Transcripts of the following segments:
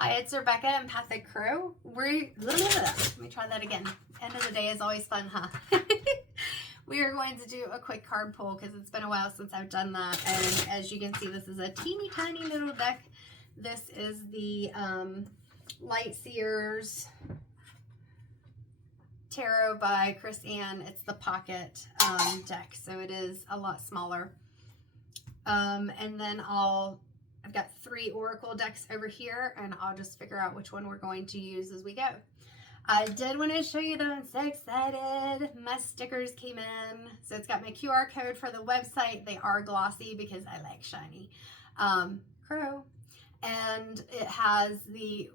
Hi, it's Rebecca, Empathic Crow. Let me try that again. End of the day is always fun, huh? We are going to do a quick card pull because it's been a while since I've done that. And as you can see, this is a teeny tiny little deck. This is the Light Seers Tarot by Chris Ann. It's the pocket deck, so it is a lot smaller. And then I've got 3 oracle decks over here, and I'll just figure out which one we're going to use as we go. I did want to show you though, I'm so excited. My stickers came in. So it's got my QR code for the website. They are glossy because I like shiny. Crow. And it has the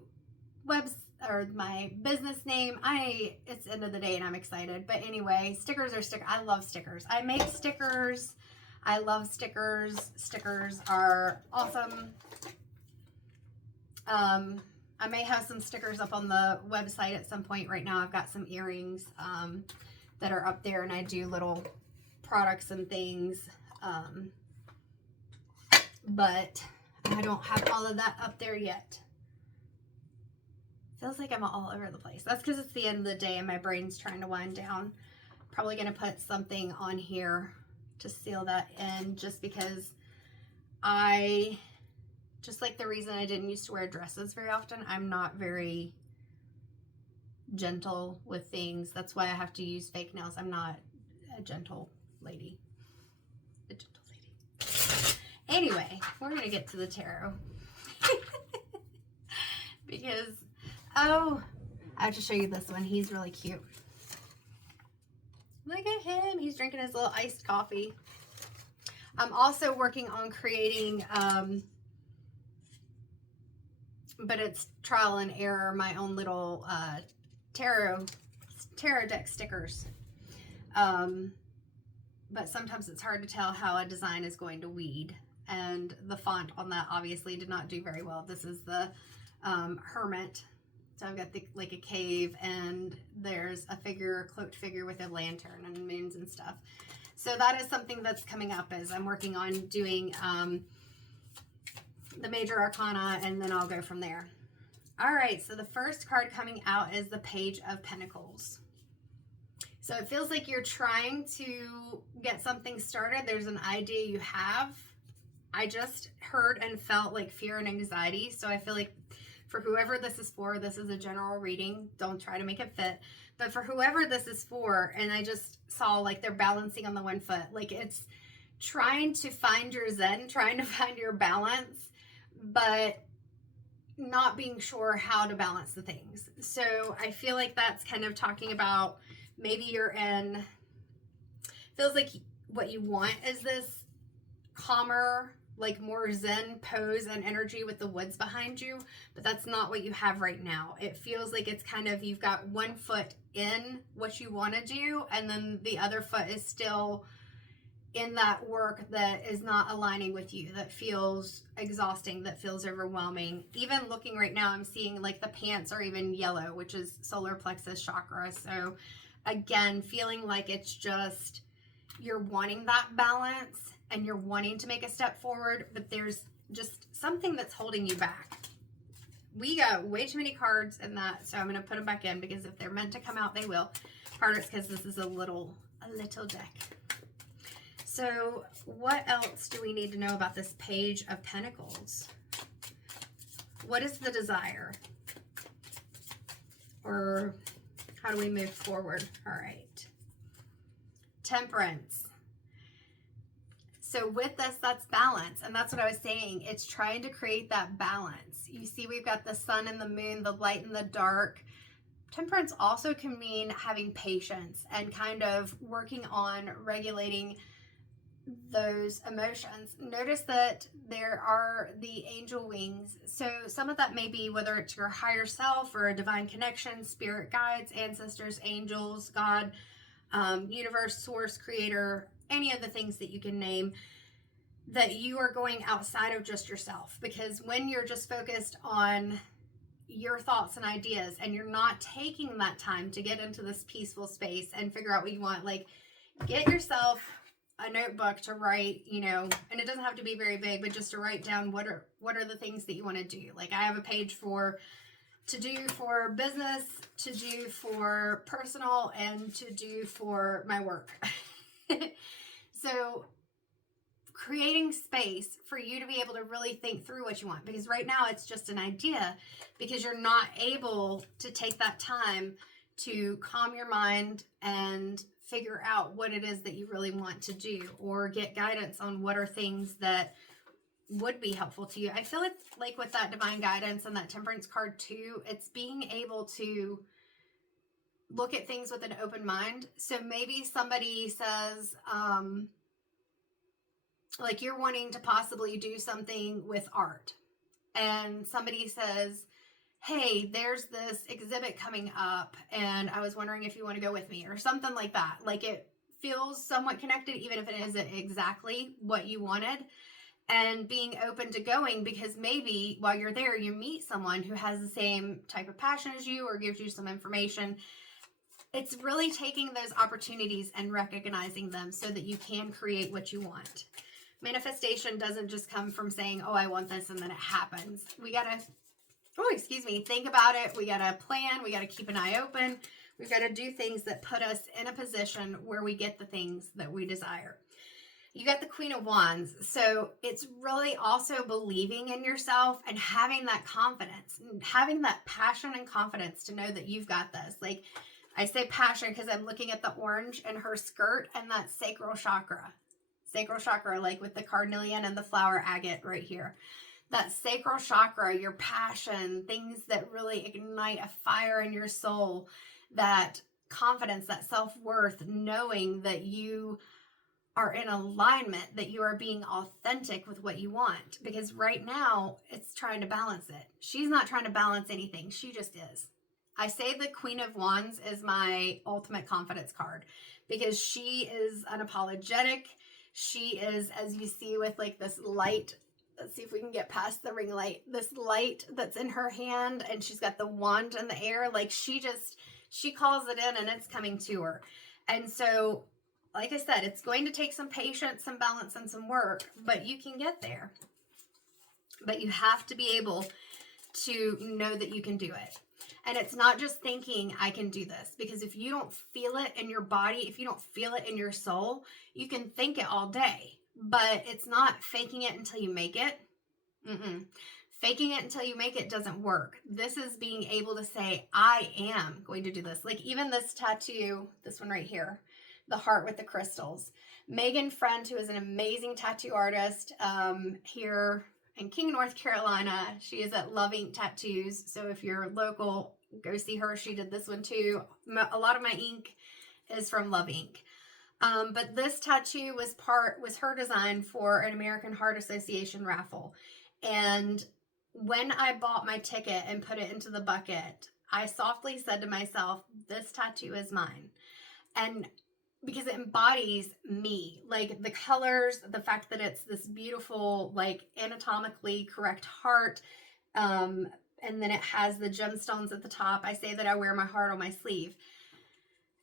my business name. It's end of the day and I'm excited. But anyway, stickers are stickers. I love stickers. I make stickers. I love stickers. Stickers are awesome. I may have some stickers up on the website at some point. Right now I've got some earrings that are up there, and I do little products and things. But I don't have all of that up there yet. Feels like I'm all over the place. That's because it's the end of the day and my brain's trying to wind down. Probably going to put something on here to seal that in, just because just like the reason I didn't used to wear dresses very often, I'm not very gentle with things. That's why I have to use fake nails. I'm not a gentle lady. A gentle lady. Anyway, we're going to get to the tarot. Because, I have to show you this one. He's really cute. Look at him. He's drinking his little iced coffee. I'm also working on creating, but it's trial and error, my own little tarot deck stickers. But sometimes it's hard to tell how a design is going to weed. And the font on that obviously did not do very well. This is the Hermit. So I've got like a cave, and there's a cloaked figure with a lantern and moons and stuff. So that is something that's coming up as I'm working on doing the major arcana, and then I'll go from there. All right, so the first card coming out is the Page of Pentacles. So it feels like you're trying to get something started. There's an idea you have. I just heard and felt like fear and anxiety. So I feel like for whoever this is for, this is a general reading. Don't try to make it fit. But for whoever this is for, and I just saw like they're balancing on the one foot. Like it's trying to find your zen, trying to find your balance, but not being sure how to balance the things. So I feel like that's kind of talking about maybe feels like what you want is this calmer, like more zen pose and energy with the woods behind you, but that's not what you have right now. It feels like it's kind of, you've got one foot in what you want to do, and then the other foot is still in that work that is not aligning with you, that feels exhausting, that feels overwhelming. Even looking right now, I'm seeing like the pants are even yellow, which is solar plexus chakra. So again, feeling like it's just, you're wanting that balance and you're wanting to make a step forward, but there's just something that's holding you back. We got way too many cards in that, so I'm going to put them back in, because if they're meant to come out, they will. Part of it's because this is a little deck. So what else do we need to know about this Page of Pentacles? What is the desire? Or how do we move forward? All right. Temperance. So with this, that's balance. And that's what I was saying. It's trying to create that balance. You see, we've got the sun and the moon, the light and the dark. Temperance also can mean having patience and kind of working on regulating those emotions. Notice that there are the angel wings. So some of that may be whether it's your higher self or a divine connection, spirit guides, ancestors, angels, God, universe, source, creator, any of the things that you can name, that you are going outside of just yourself. Because when you're just focused on your thoughts and ideas, and you're not taking that time to get into this peaceful space and figure out what you want, like get yourself a notebook to write, you know, and it doesn't have to be very big, but just to write down what are the things that you want to do. Like I have a page to do for business, to do for personal, and to do for my work. So creating space for you to be able to really think through what you want, because right now it's just an idea, because you're not able to take that time to calm your mind and figure out what it is that you really want to do, or get guidance on what are things that would be helpful to you. I feel like with that divine guidance and that temperance card too, it's being able to look at things with an open mind. So maybe somebody says, like you're wanting to possibly do something with art, and somebody says, hey, there's this exhibit coming up and I was wondering if you want to go with me, or something like that. Like it feels somewhat connected, even if it isn't exactly what you wanted, and being open to going, because maybe while you're there, you meet someone who has the same type of passion as you or gives you some information. It's really taking those opportunities and recognizing them so that you can create what you want. Manifestation doesn't just come from saying, oh, I want this, and then it happens. We got to, think about it. We got to plan. We got to keep an eye open. We've got to do things that put us in a position where we get the things that we desire. You got the Queen of Wands. So it's really also believing in yourself and having that confidence, and having that passion and confidence to know that you've got this. Like I say passion because I'm looking at the orange in her skirt, and that sacral chakra. Sacral chakra, like with the carnelian and the flower agate right here. That sacral chakra, your passion, things that really ignite a fire in your soul, that confidence, that self-worth, knowing that you are in alignment, that you are being authentic with what you want. Because right now, it's trying to balance it. She's not trying to balance anything. She just is. I say the Queen of Wands is my ultimate confidence card, because she is unapologetic. She is, as you see with like this light, let's see if we can get past the ring light, this light that's in her hand, and she's got the wand in the air. Like she calls it in and it's coming to her. And so, like I said, it's going to take some patience, some balance, and some work, but you can get there. But you have to be able to know that you can do it. And it's not just thinking, I can do this, because if you don't feel it in your body, if you don't feel it in your soul, you can think it all day, but it's not faking it until you make it. Faking it until you make it doesn't work. This is being able to say, I am going to do this. Like even this tattoo, this one right here, the heart with the crystals. Megan Friend, who is an amazing tattoo artist here in King, North Carolina. She is at Love Ink Tattoos. So if you're local, go see her. She did this one too. A lot of my ink is from Love Ink. But this tattoo was her design for an American Heart Association raffle. And when I bought my ticket and put it into the bucket, I softly said to myself, this tattoo is mine. And because it embodies me, like the colors, the fact that it's this beautiful, like anatomically correct heart, and then it has the gemstones at the top. I say that I wear my heart on my sleeve.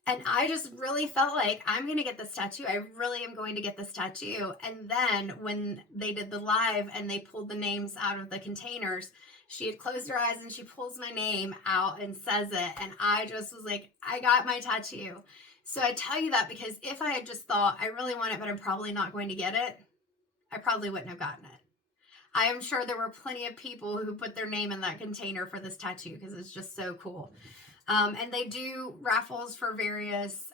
And I just really felt like I'm going to get this tattoo. I really am going to get this tattoo. And then when they did the live and they pulled the names out of the containers, she had closed her eyes and she pulls my name out and says it. And I just was like, I got my tattoo. So I tell you that because if I had just thought, I really want it, but I'm probably not going to get it, I probably wouldn't have gotten it. I am sure there were plenty of people who put their name in that container for this tattoo because it's just so cool. And they do raffles for various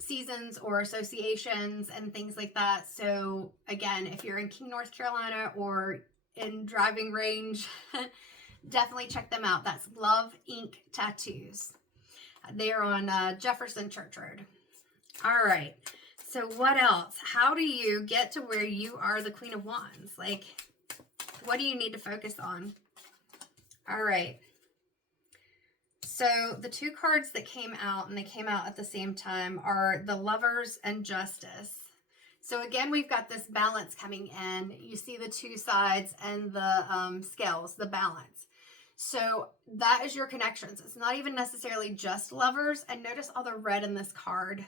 seasons or associations and things like that. So again, if you're in King, North Carolina or in driving range, definitely check them out. That's Love Ink Tattoos. They are on Jefferson Church Road. All right. So what else? How do you get to where you are the Queen of Wands? Like, what do you need to focus on? All right. So the two cards that came out, and they came out at the same time, are the Lovers and Justice. So again, we've got this balance coming in. You see the two sides and the scales, the balance. So that is your connections. It's not even necessarily just lovers. And notice all the red in this card.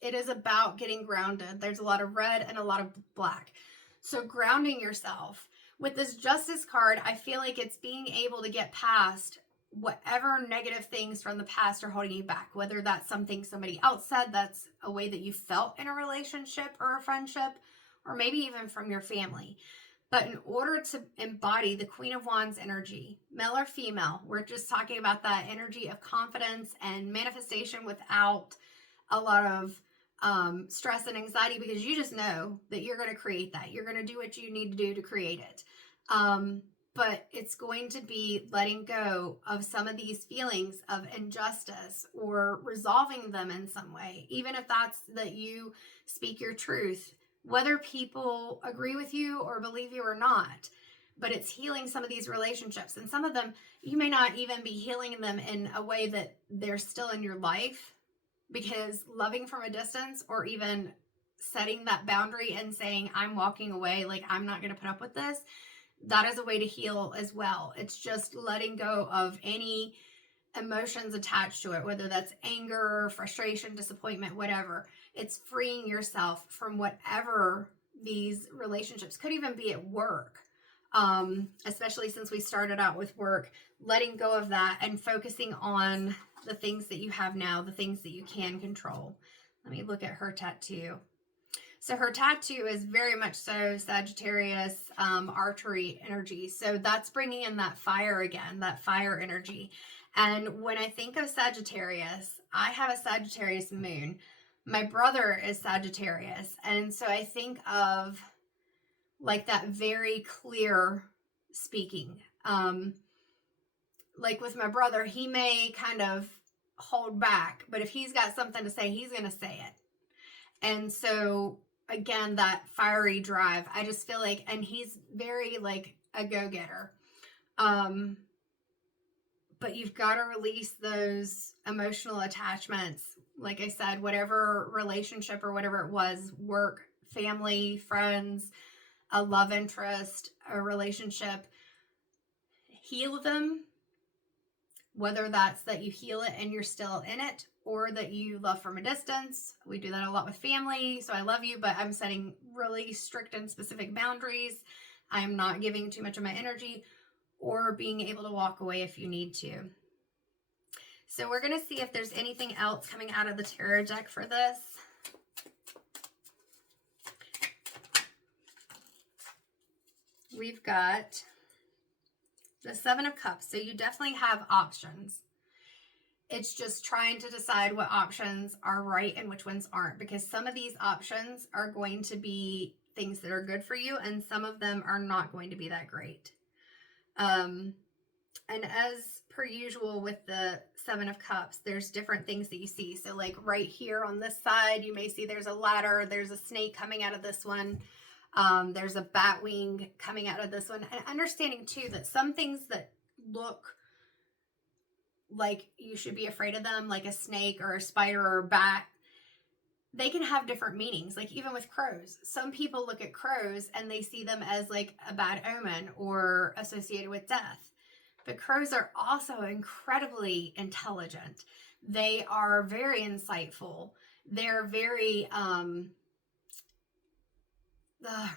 It is about getting grounded. There's a lot of red and a lot of black. So grounding yourself. With this Justice card, I feel like it's being able to get past whatever negative things from the past are holding you back, whether that's something somebody else said, that's a way that you felt in a relationship or a friendship, or maybe even from your family. But in order to embody the Queen of Wands energy, male or female, we're just talking about that energy of confidence and manifestation without a lot of stress and anxiety, because you just know that you're going to create that. You're going to do what you need to do to create it. But it's going to be letting go of some of these feelings of injustice or resolving them in some way, even if that's that you speak your truth, whether people agree with you or believe you or not. But it's healing some of these relationships. And some of them, you may not even be healing them in a way that they're still in your life, because loving from a distance, or even setting that boundary and saying, I'm walking away, like I'm not going to put up with this, that is a way to heal as well. It's just letting go of any emotions attached to it, whether that's anger, frustration, disappointment, whatever. It's freeing yourself from whatever these relationships could even be at work. Especially since we started out with work, letting go of that and focusing on the things that you have now, the things that you can control. Let me look at her tattoo. So her tattoo is very much so Sagittarius archery energy. So that's bringing in that fire again, that fire energy. And when I think of Sagittarius, I have a Sagittarius moon. My brother is Sagittarius. And so I think of like that very clear speaking. Like with my brother, he may kind of hold back, but if he's got something to say, he's going to say it. And so again, that fiery drive, I just feel like, and he's very like a go-getter. But you've got to release those emotional attachments. Like I said, whatever relationship or whatever it was, work, family, friends, a love interest, a relationship, heal them. Whether that's that you heal it and you're still in it, or that you love from a distance. We do that a lot with family. So I love you, but I'm setting really strict and specific boundaries. I'm not giving too much of my energy, or being able to walk away if you need to. So we're going to see if there's anything else coming out of the tarot deck for this. We've got the Seven of Cups. So you definitely have options. It's just trying to decide what options are right and which ones aren't, because some of these options are going to be things that are good for you, and some of them are not going to be that great. And as per usual with the Seven of Cups, there's different things that you see. So like right here on this side, you may see there's a ladder, there's a snake coming out of this one. There's a bat wing coming out of this one. And understanding too that some things that look like you should be afraid of them, like a snake or a spider or a bat, they can have different meanings. Like even with crows, some people look at crows and they see them as like a bad omen or associated with death. But crows are also incredibly intelligent. They are very insightful. They're very,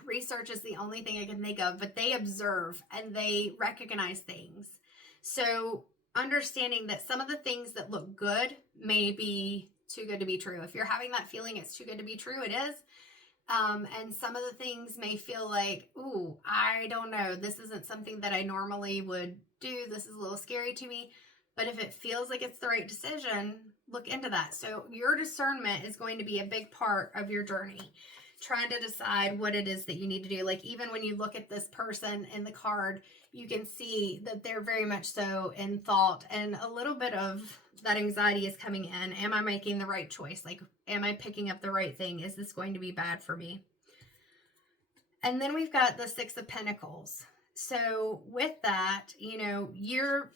research is the only thing I can think of, but they observe and they recognize things. So understanding that some of the things that look good may be too good to be true. If you're having that feeling it's too good to be true, it is. And some of the things may feel like, ooh, I don't know, this isn't something that I normally would do. This is a little scary to me. But if it feels like it's the right decision, look into that. So your discernment is going to be a big part of your journey, trying to decide what it is that you need to do. Like even when you look at this person in the card, you can see that they're very much so in thought, and a little bit of that anxiety is coming in. Am I making the right choice? Like, am I picking up the right thing? Is this going to be bad for me? And then we've got the Six of Pentacles. So with that, you know, you're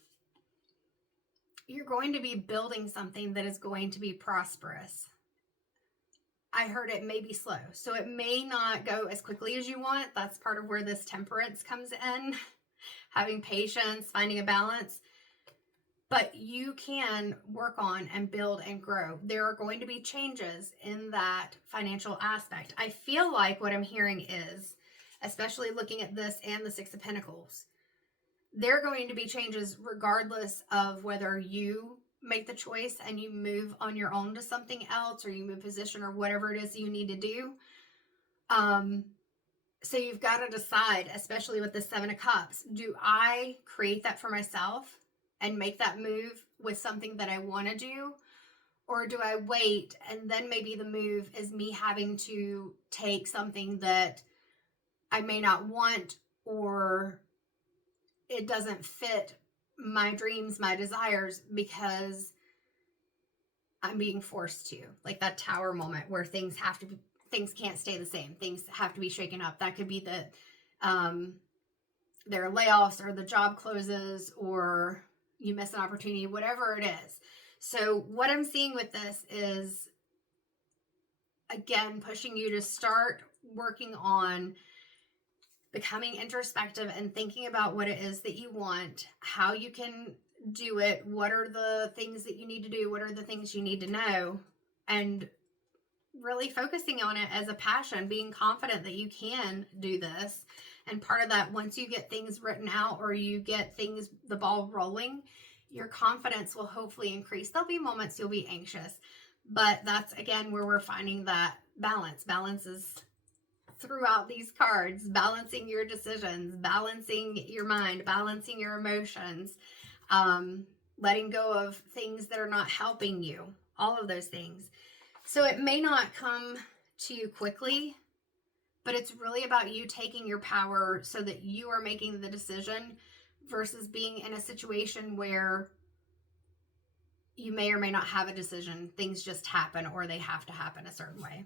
going to be building something that is going to be prosperous. I heard it may be slow. So it may not go as quickly as you want. That's part of where this temperance comes in. Having patience, finding a balance. but you can work on and build and grow. There are going to be changes in that financial aspect. I feel like what I'm hearing is, especially looking at this and the Six of Pentacles, there are going to be changes regardless of whether you make the choice and you move on your own to something else, or you move position, or whatever it is you need to do. So you've got to decide, especially with the Seven of Cups, do I create that for myself and make that move with something that I want to do? Or do I wait, and then maybe the move is me having to take something that I may not want, or it doesn't fit my dreams, my desires, because I'm being forced to. Like that Tower moment where things can't stay the same. Things have to be shaken up. That could be that there are layoffs, or the job closes, or you miss an opportunity, whatever it is. So what I'm seeing with this is, again, pushing you to start working on becoming introspective and thinking about what it is that you want, how you can do it, what are the things that you need to do, what are the things you need to know, and really focusing on it as a passion, being confident that you can do this. And part of that, once you get things written out, or you get the ball rolling, your confidence will hopefully increase. There'll be moments you'll be anxious, but that's, again, where we're finding that balance. Balance is throughout these cards, balancing your decisions, balancing your mind, balancing your emotions, letting go of things that are not helping you, all of those things. So it may not come to you quickly, but it's really about you taking your power so that you are making the decision, versus being in a situation where you may or may not have a decision. Things just happen, or they have to happen a certain way.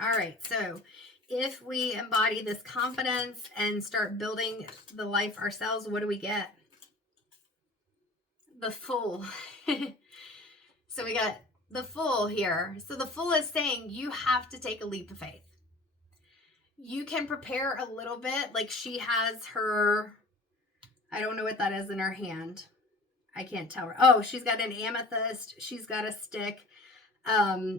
All right, so if we embody this confidence and start building the life ourselves, what do we get? The Fool. So we got the Fool here. So the Fool is saying you have to take a leap of faith. You can prepare a little bit. Like she has her, I don't know what that is in her hand. I can't tell her. Oh, she's got an amethyst. She's got a stick.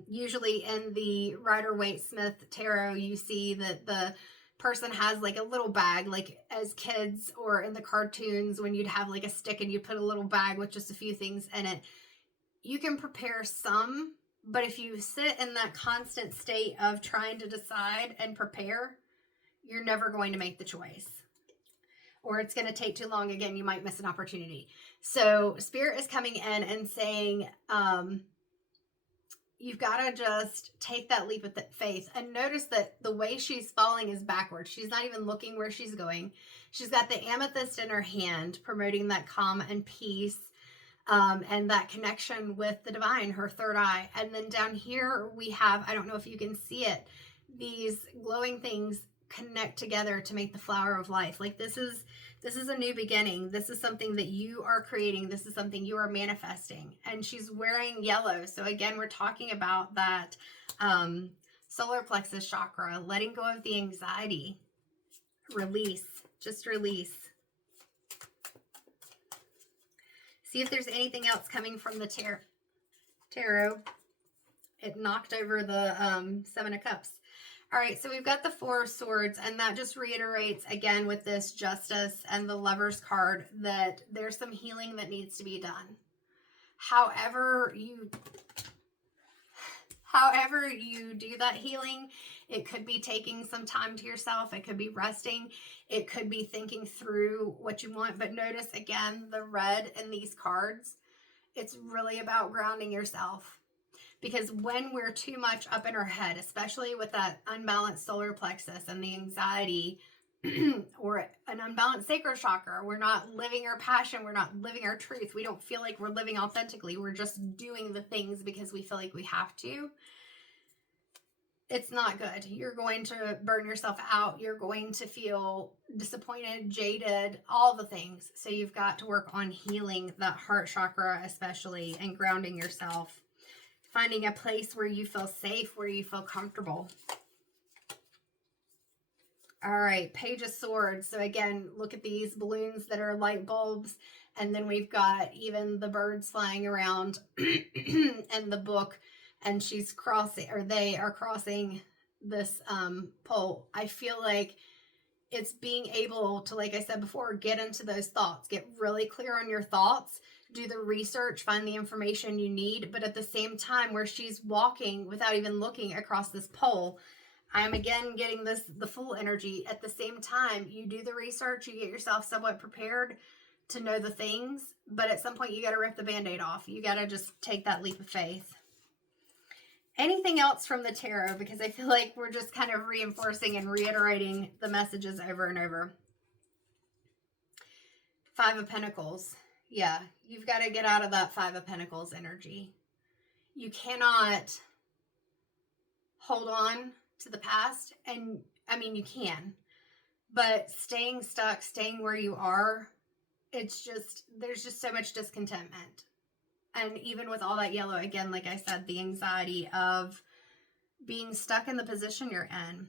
Usually in the Rider-Waite-Smith tarot, you see that the person has like a little bag, like as kids, or in the cartoons when you'd have like a stick and you put a little bag with just a few things in it. You can prepare some, but if you sit in that constant state of trying to decide and prepare, you're never going to make the choice, or it's going to take too long. Again, you might miss an opportunity. So Spirit is coming in and saying, you've got to just take that leap of faith. And notice that the way she's falling is backwards. She's not even looking where she's going. She's got the amethyst in her hand, promoting that calm and peace, and that connection with the divine, her third eye. And then down here we have, I don't know if you can see it, these glowing things connect together to make the flower of life. Like this is a new beginning. This is something that you are creating. This is something you are manifesting. And she's wearing yellow. So again, we're talking about that solar plexus chakra, letting go of the anxiety. Release. Just release. See if there's anything else coming from the tarot. It knocked over the Seven of Cups. All right, so we've got the Four of Swords, and that just reiterates, again, with this Justice and the Lover's card, that there's some healing that needs to be done. However you do that healing, it could be taking some time to yourself. It could be resting. It could be thinking through what you want. But notice, again, the red in these cards, it's really about grounding yourself. Because when we're too much up in our head, especially with that unbalanced solar plexus and the anxiety, or an unbalanced sacral chakra, we're not living our passion, we're not living our truth, we don't feel like we're living authentically, we're just doing the things because we feel like we have to. It's not good. You're going to burn yourself out. You're going to feel disappointed, jaded, all the things. So you've got to work on healing that heart chakra especially, and grounding yourself. Finding a place where you feel safe, where you feel comfortable. All right, Page of Swords. So again, look at these balloons that are light bulbs, And then we've got even the birds flying around and the book, and she's crossing, or they are crossing this pole. I feel like it's being able to, like I said before, get into those thoughts, get really clear on your thoughts, do the research, find the information you need. But at the same time, where she's walking without even looking across this pole, I'm again getting the full energy. At the same time, you do the research, you get yourself somewhat prepared to know the things, but at some point you got to rip the band-aid off. You got to just take that leap of faith. Anything else from the tarot? Because I feel like we're just kind of reinforcing and reiterating the messages over and over. Five of Pentacles. Yeah, you've got to get out of that Five of Pentacles energy. You cannot hold on to the past. And I mean, you can, but staying stuck, staying where you are, it's just, there's just so much discontentment. And even with all that yellow, again, like I said, the anxiety of being stuck in the position you're in.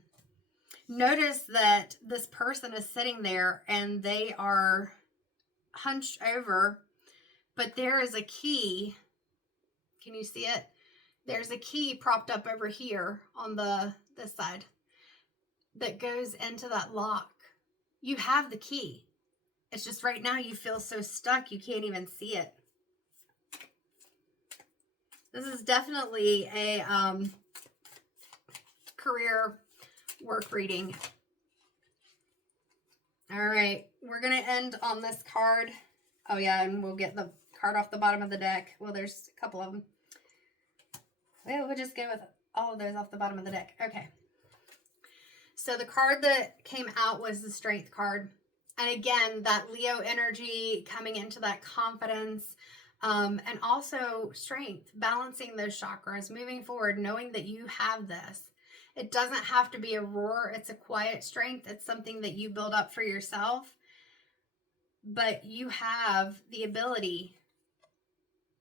Notice that this person is sitting there and they are hunched over, but there is a key. Can you see it? There's a key propped up over here on this side that goes into that lock. You have the key. It's just right now you feel so stuck you can't even see it. This is definitely a career work reading. All right, we're going to end on this card. Oh yeah, and we'll get the card off the bottom of the deck. Well, there's a couple of them. Well, we'll just go with all of those off the bottom of the deck. Okay. So the card that came out was the Strength card. And again, that Leo energy coming into that confidence, and also strength, balancing those chakras, moving forward, knowing that you have this. It doesn't have to be a roar. It's a quiet strength. It's something that you build up for yourself. But you have the ability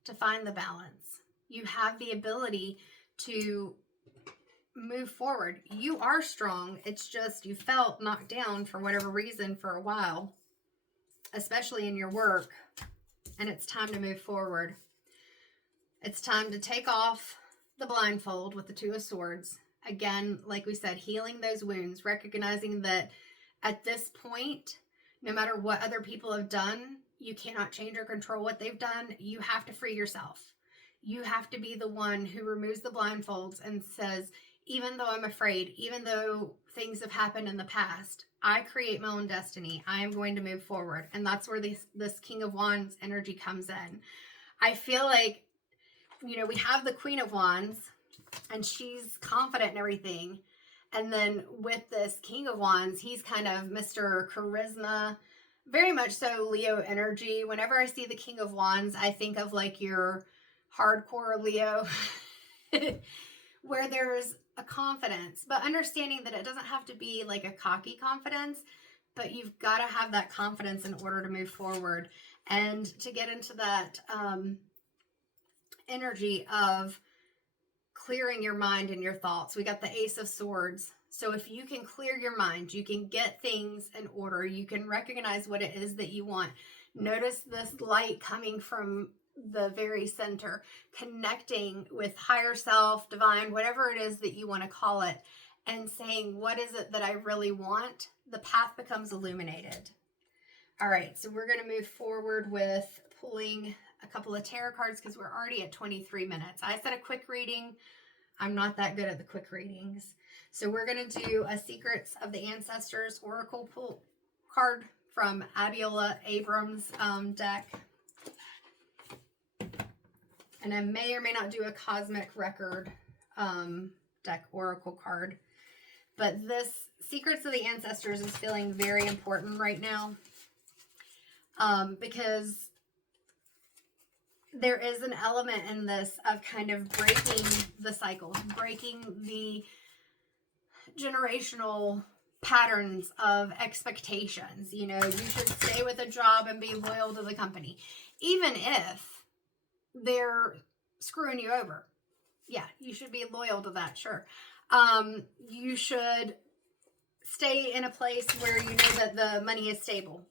to find the balance. You have the ability to move forward. You are strong. It's just you felt knocked down for whatever reason for a while, especially in your work. And it's time to move forward. It's time to take off the blindfold with the Two of Swords. Again, like we said, healing those wounds, recognizing that at this point, no matter what other people have done, you cannot change or control what they've done. You have to free yourself. You have to be the one who removes the blindfolds and says, even though I'm afraid, even though things have happened in the past, I create my own destiny. I am going to move forward. And that's where this King of Wands energy comes in. I feel like, you know, we have the Queen of Wands and she's confident in everything. And then with this King of Wands, he's kind of Mr. Charisma, very much so Leo energy. Whenever I see the King of Wands, I think of like your hardcore Leo, where there's a confidence, but understanding that it doesn't have to be like a cocky confidence, but you've got to have that confidence in order to move forward and to get into that energy of clearing your mind and your thoughts. We got the Ace of Swords. So if you can clear your mind, you can get things in order. You can recognize what it is that you want. Notice this light coming from the very center, connecting with higher self, divine, whatever it is that you want to call it, and saying, what is it that I really want? The path becomes illuminated. All right, so we're going to move forward with pulling a couple of tarot cards because we're already at 23 minutes. I said a quick reading. I'm not that good at the quick readings. So we're going to do a Secrets of the Ancestors Oracle pull card from Abiola Abrams' deck. And I may or may not do a Cosmic Record deck Oracle card. But this Secrets of the Ancestors is feeling very important right now. Because there is an element in this of kind of breaking the cycles, breaking the generational patterns of expectations. You know, you should stay with a job and be loyal to the company, even if they're screwing you over. Yeah, you should be loyal to that, sure. You should stay in a place where you know that the money is stable.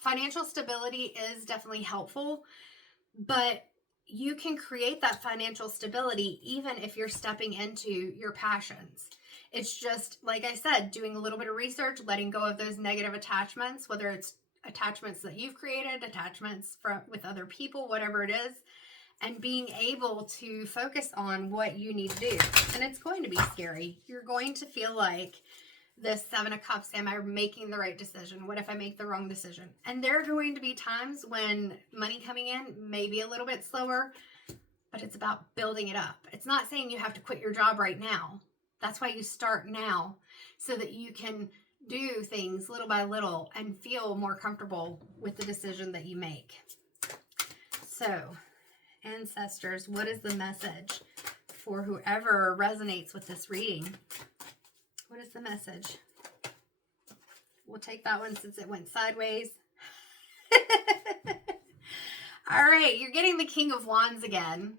financial stability is definitely helpful, but you can create that financial stability even if you're stepping into your passions. It's just, like I said, doing a little bit of research, letting go of those negative attachments, whether it's attachments that you've created, attachments with other people, whatever it is, and being able to focus on what you need to do. And it's going to be scary. You're going to feel like this 7 of Cups, am I making the right decision? What if I make the wrong decision? And there are going to be times when money coming in may be a little bit slower, but it's about building it up. It's not saying you have to quit your job right now. That's why you start now, so that you can do things little by little and feel more comfortable with the decision that you make. So, ancestors, what is the message for whoever resonates with this reading? What is the message? We'll take that one since it went sideways. All right, you're getting the King of Wands again.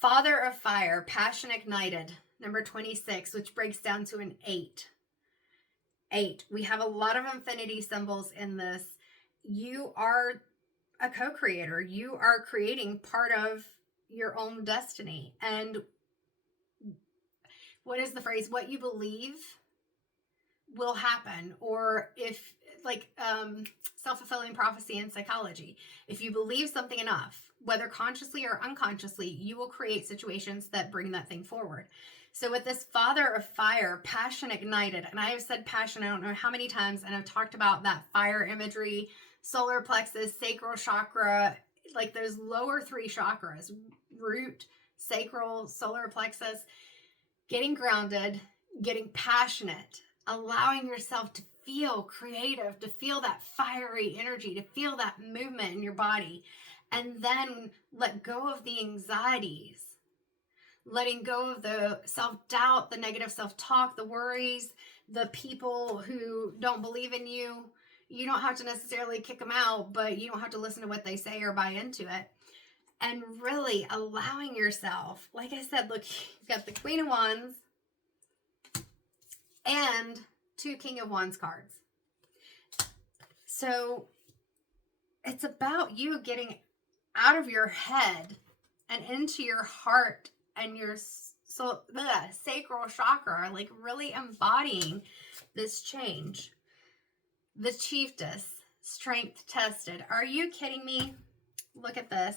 Father of Fire, Passion Ignited, number 26, which breaks down to an 8. 8. We have a lot of infinity symbols in this. You are a co-creator. You are creating part of your own destiny. And what is the phrase? What you believe will happen. Or if, like, self-fulfilling prophecy in psychology, if you believe something enough, whether consciously or unconsciously, you will create situations that bring that thing forward. So with this Father of Fire, Passion Ignited, and I have said passion I don't know how many times, and I've talked about that fire imagery, solar plexus, sacral chakra, like those lower 3 chakras, root, sacral, solar plexus, getting grounded, getting passionate, allowing yourself to feel creative, to feel that fiery energy, to feel that movement in your body, and then let go of the anxieties, letting go of the self-doubt, the negative self-talk, the worries, the people who don't believe in you. You don't have to necessarily kick them out, but you don't have to listen to what they say or buy into it. And really allowing yourself, like I said, look, you've got the Queen of Wands and 2 King of Wands cards. So it's about you getting out of your head and into your heart and your sacral chakra, like really embodying this change. The Chiefess, Strength Tested. Are you kidding me? Look at this.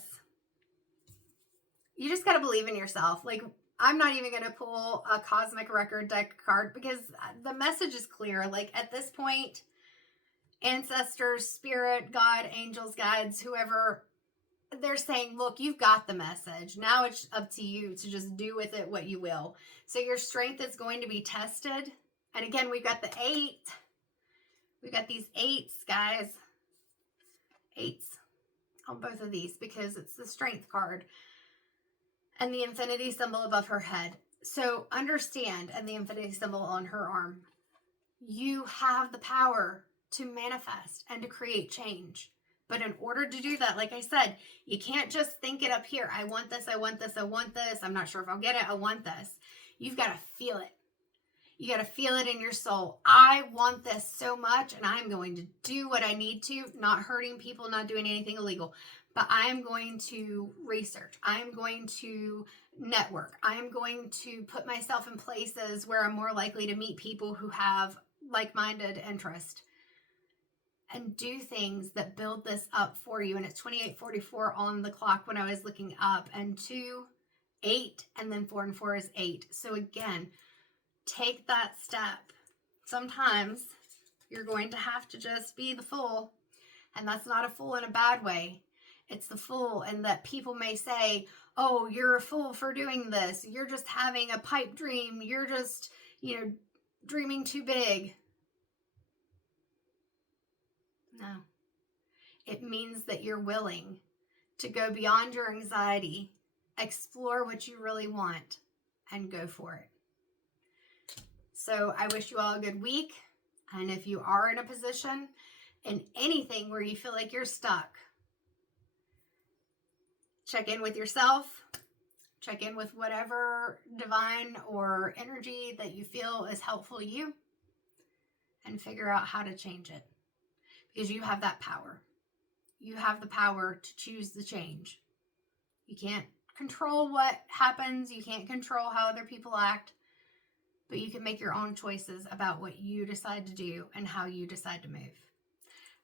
You just got to believe in yourself. Like, I'm not even going to pull a Cosmic Record deck card because the message is clear. Like, at this point, ancestors, spirit, God, angels, guides, whoever, they're saying, look, you've got the message. Now it's up to you to just do with it what you will. So your strength is going to be tested. And again, we've got the 8. We've got these 8s, guys. 8s on both of these because it's the strength card. And the infinity symbol above her head. So understand, and the infinity symbol on her arm, you have the power to manifest and to create change. But in order to do that, like I said, you can't just think it up here. I want this, I want this, I want this. I'm not sure if I'll get it. I want this. You've got to feel it. You got to feel it in your soul. I want this so much, and I'm going to do what I need to, not hurting people, not doing anything illegal. But I'm going to research. I'm going to network. I'm going to put myself in places where I'm more likely to meet people who have like-minded interest and do things that build this up for you. And it's 28:44 on the clock when I was looking up, and 2, 8, and then 4 and 4 is 8. So again, take that step. Sometimes you're going to have to just be the fool, and that's not a fool in a bad way. It's the fool, and that people may say, oh, you're a fool for doing this. You're just having a pipe dream. You're just, dreaming too big. No. It means that you're willing to go beyond your anxiety, explore what you really want, and go for it. So I wish you all a good week. And if you are in a position in anything where you feel like you're stuck, check in with yourself, check in with whatever divine or energy that you feel is helpful to you, and figure out how to change it. is you have that power. You have the power to choose the change. You can't control what happens. You can't control how other people act, but you can make your own choices about what you decide to do and how you decide to move.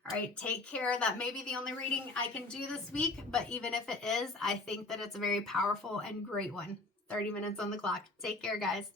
All right, take care. That may be the only reading I can do this week, but even if it is, I think that it's a very powerful and great one. 30 minutes on the clock. Take care, guys.